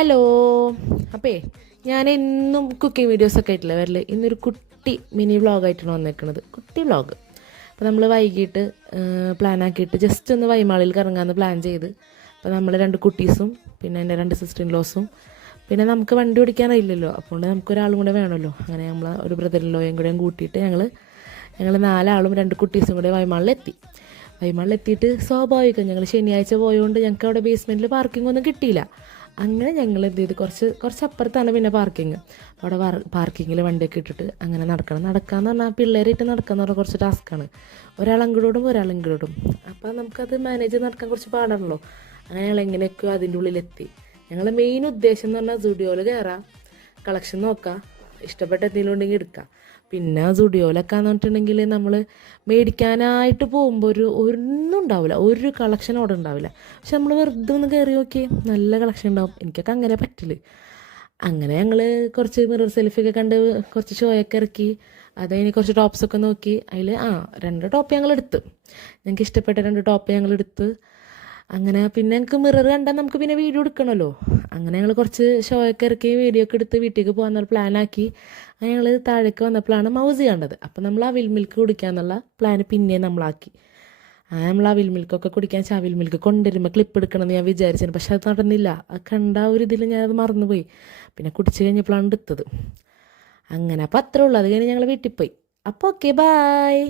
Hello. അപ്പേ ഞാൻ എന്നും കുക്കിംഗ് വീഡിയോസൊക്കെ ആയിട്ടില്ല വരല്. ഇന്നൊരു കുട്ടി മിനി വ്ളോഗായിട്ടാണ് വന്നേക്കുന്നത്. കുട്ടി വ്ളോഗ്. അപ്പോൾ നമ്മൾ വൈകിട്ട് പ്ലാനാക്കിയിട്ട് ജസ്റ്റ് ഒന്ന് വൈമാളിൽ കറങ്ങാമെന്ന് പ്ലാൻ ചെയ്ത്. അപ്പോൾ നമ്മൾ 2 കുട്ടീസും പിന്നെ എൻ്റെ 2 സിസ്റ്റർ ഇൻ ലോസും പിന്നെ നമുക്ക് വണ്ടി ഓടിക്കാനറിയില്ലല്ലോ, അപ്പോൾ നമുക്കൊരാളും കൂടെ വേണമല്ലോ. അങ്ങനെ നമ്മൾ ഒരു ബ്രദർ ഇൻ ലോയും കൂടെയും കൂട്ടിയിട്ട് ഞങ്ങൾ 4 ആളും 2 കുട്ടീസും കൂടെ വൈമാളിലെത്തി. വൈമാളിലെത്തിയിട്ട് സ്വാഭാവികം ഞങ്ങൾ ശനിയാഴ്ച പോയതുകൊണ്ട് ഞങ്ങൾക്ക് അവിടെ ബേസ്മെൻറ്റിൽ പാർക്കിംഗ് ഒന്നും കിട്ടിയില്ല. അങ്ങനെ ഞങ്ങൾ എന്ത് ചെയ്ത് കുറച്ച് അപ്പുറത്താണ് പിന്നെ പാർക്കിങ്. അവിടെ പാർക്കിങ്ങിൽ വണ്ടിയൊക്കെ ഇട്ടിട്ട് അങ്ങനെ നടക്കാമെന്ന് പറഞ്ഞാൽ പിള്ളേരായിട്ട് നടക്കാമെന്ന് പറഞ്ഞാൽ കുറച്ച് ടാസ്ക്കാണ്. ഒരാൾ അങ്ങോട്ടും ഒരാൾ ഇങ്ങോട്ടും. അപ്പോൾ നമുക്കത് മാനേജ് ചെയ്ത് നടക്കാൻ കുറച്ച് പാടാണല്ലോ. അങ്ങനെ ഞങ്ങൾ എങ്ങനെയൊക്കെയോ അതിൻ്റെ ഉള്ളിലെത്തി. ഞങ്ങളുടെ മെയിൻ ഉദ്ദേശം എന്ന് പറഞ്ഞാൽ സുഡിയോയിൽ കയറാം, കളക്ഷൻ നോക്കാം, ഇഷ്ടപ്പെട്ട എന്തെങ്കിലും ഉണ്ടെങ്കിൽ എടുക്കാം. പിന്നെ സുഡിയോയിലൊക്കെ എന്ന് പറഞ്ഞിട്ടുണ്ടെങ്കിൽ നമ്മൾ മേടിക്കാനായിട്ട് പോകുമ്പോൾ ഒന്നും ഉണ്ടാവില്ല, ഒരു കളക്ഷൻ അവിടെ ഉണ്ടാവില്ല. പക്ഷെ നമ്മൾ വെറുതെ ഒന്ന് കയറി നോക്കി നല്ല കളക്ഷൻ ഉണ്ടാവും. എനിക്കൊക്കെ അങ്ങനെ പറ്റില്ല. അങ്ങനെ ഞങ്ങൾ കുറച്ച് മിറർ സെൽഫിയൊക്കെ കണ്ട് കുറച്ച് ഷോയൊക്കെ ഇറക്കി. അത് കഴിഞ്ഞ് കുറച്ച് ടോപ്സൊക്കെ നോക്കി. അതിൽ 2 ടോപ്പ് ഞങ്ങൾ എടുത്ത്. ഞങ്ങൾക്ക് ഇഷ്ടപ്പെട്ട 2 ടോപ്പ് ഞങ്ങൾ എടുത്ത്. അങ്ങനെ പിന്നെ ഞങ്ങൾക്ക് മിറർ കണ്ടാൽ നമുക്ക് പിന്നെ വീഡിയോ എടുക്കണമല്ലോ. അങ്ങനെ ഞങ്ങൾ കുറച്ച് ഷോയൊക്കെ ഇറക്കി വീഡിയോ ഒക്കെ എടുത്ത് വീട്ടിലേക്ക് പോകാമെന്നുള്ള പ്ലാനാക്കി. അങ്ങനെ ഞങ്ങൾ താഴേക്ക് വന്നപ്പോഴാണ് മൗസി കണ്ടത്. അപ്പം നമ്മൾ അവിൽ മിൽക്ക് കുടിക്കാമെന്നുള്ള പ്ലാൻ പിന്നെ നമ്മളാക്കി. നമ്മൾ അവിൽ മിൽക്കൊക്കെ കുടിക്കാൻ അവിൽ മിൽക്ക് കൊണ്ടുവരുമ്പോൾ ക്ലിപ്പ് എടുക്കണമെന്ന് ഞാൻ വിചാരിച്ചിരുന്നു. പക്ഷെ അത് നടന്നില്ല. അത് കണ്ട ഒരു ഇതിൽ ഞാനത് മറന്നുപോയി. പിന്നെ കുടിച്ച് കഴിഞ്ഞപ്പോഴാണ് എടുത്തത്. അങ്ങനെ അപ്പോൾ അത്രേ ഉള്ളൂ. അത് കഴിഞ്ഞ് ഞങ്ങൾ വീട്ടിൽ പോയി. അപ്പോൾ ഓക്കെ, ബായ്.